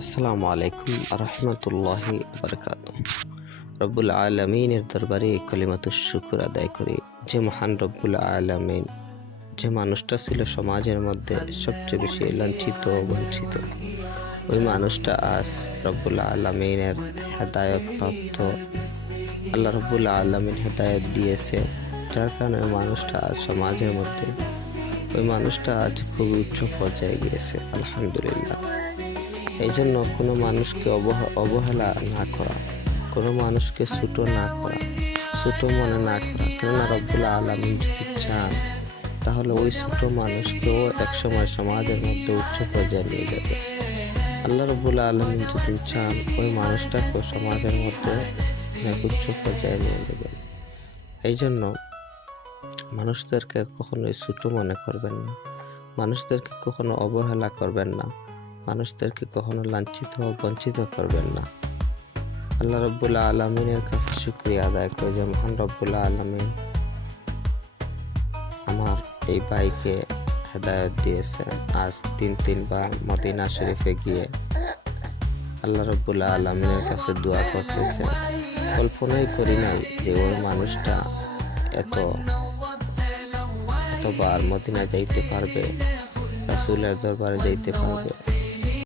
আসসালামু আলাইকুম রহমতুল্লাহি বারাকাতুহু। রব্বুল আলামিনের দরবারে কলিমাতুশ শুকর আদায় করি যে মহান রব্বুল আলামিন, যে মানুষটা ছিল সমাজের মধ্যে সবচেয়ে বেশি লাঞ্ছিত ও বঞ্চিত, ওই মানুষটা আজ রব্বুল আলামিনের হেদায়ত প্রাপ্ত। আল্লাহ রব্বুল আলামিন হেদায়ত দিয়েছে, যার কারণে ওই মানুষটা আজ সমাজের মধ্যে, ওই মানুষটা আজ খুবই উচ্চ পর্যায়ে গিয়েছে, আলহামদুলিল্লাহ। এই জন্য কোনো মানুষকে অবহেলা না করা, কোনো মানুষকে ছোট না করা, ছোট মনে না করা। কেননা রব্বুল আলামিন যদি চান তাহলে ওই ছোট মানুষকেও একসময় সমাজের মধ্যে উচ্চ পর্যায়ে নিয়ে যাবে। আল্লাহ রব্বুল আলামিন যদি চান ওই মানুষটাকেও সমাজের মধ্যে অনেক উচ্চ পর্যায়ে নিয়ে যাবেন। এই জন্য মানুষদেরকে কখনোই ছোট মনে করবেন না, মানুষদেরকে কখনো অবহেলা করবেন না, মানুষদেরকে কখনো লাঞ্ছিত ও বঞ্চিত করবেন না। আল্লাহ রব্বুল আলামিনের কাছে শুকরিয়া আদায় করে যে মহান রব্বুল আলামিন আমার এই ভাইকে হেদায়ত দিয়েছেন। আজ তিনবার মদিনা শরীফে গিয়ে আল্লাহ রব্বুল আলামিনের কাছে দোয়া করতেছেন। কল্পনাই করি নাই যে ওই মানুষটা এতবার মদিনা যাইতে পারবে, রাসূলের দরবারে যাইতে পারবে।